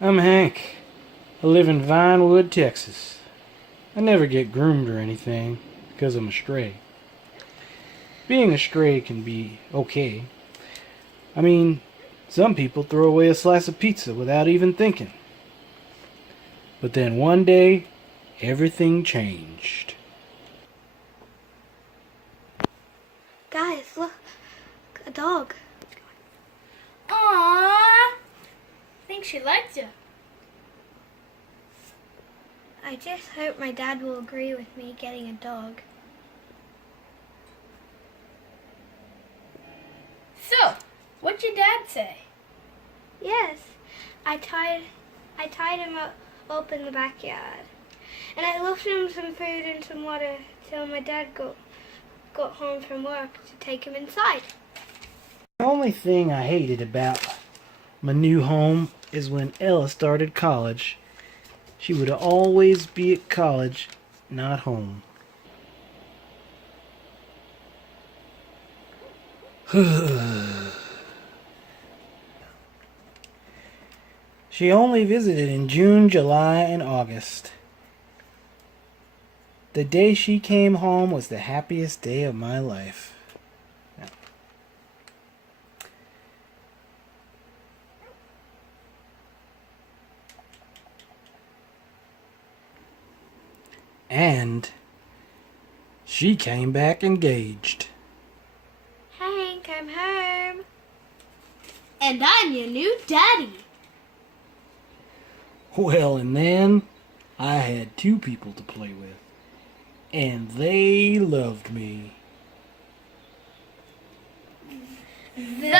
I'm Hank. I live in Vinewood, Texas. I never get groomed or anything because I'm a stray. Being a stray can be okay. I mean, some people throw away a slice of pizza without even thinking. But then one day, everything changed. Guys, look, a dog. Aww, I think she likes you. I just hope my dad will agree with me getting a dog. So, what'd your dad say? Yes, I tied him up in the backyard, and I left him some food and some water till my dad got home from work to take him inside. The only thing I hated about my new home is when Ella started college. She would always be at college, not home. She only visited in June, July, and August. The day she came home was the happiest day of my life. And she came back engaged. Hank, I'm home. And I'm your new daddy. Well, and then I had two people to play with. And they loved me. The